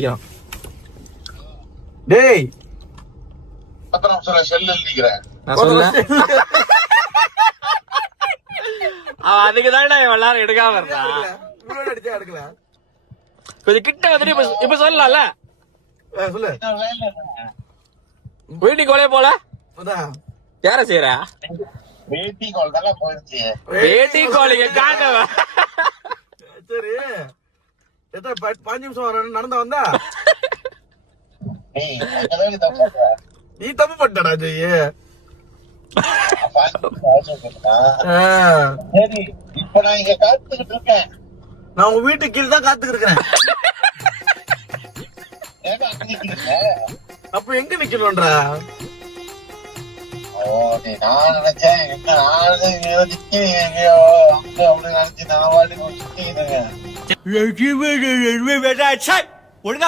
டேய் செல் எழுதிக்கிறேன் அதுக்குதான் எல்லாரும் எடுக்காம இருந்தான். எடுக்கல கொஞ்சம் கிட்ட வந்துட்டு இப்ப சொல்லலாம்ல. சொல்லு வீட்டுக்கு கோலையே போல யார செய்யற வேட்டி கோல் தானே போயிடுச்சு. வேட்டி கோழிங்க காட்டவ. சரி எத்தனை 5 நிமிஷம் வரணும் நடந்தா வந்தா நீ தப்பு பண்ணிட்டடா ஜெய். சரி இப்ப நான் இங்க காத்துக்கிட்டு இருக்கேன். நான் உங்க வீட்டுக்கு கீழே தான் காத்துக்கிட்டு இருக்கிறேன். அப்ப எங்க நிக்கணும்ன்றா? நான் நினைச்சேன் என்ன நானு நிக்கிறீங்க அங்க அப்படின்னு நினைச்சு நான் வாட்டி சுத்திக்கிட்டு இருக்கேன்.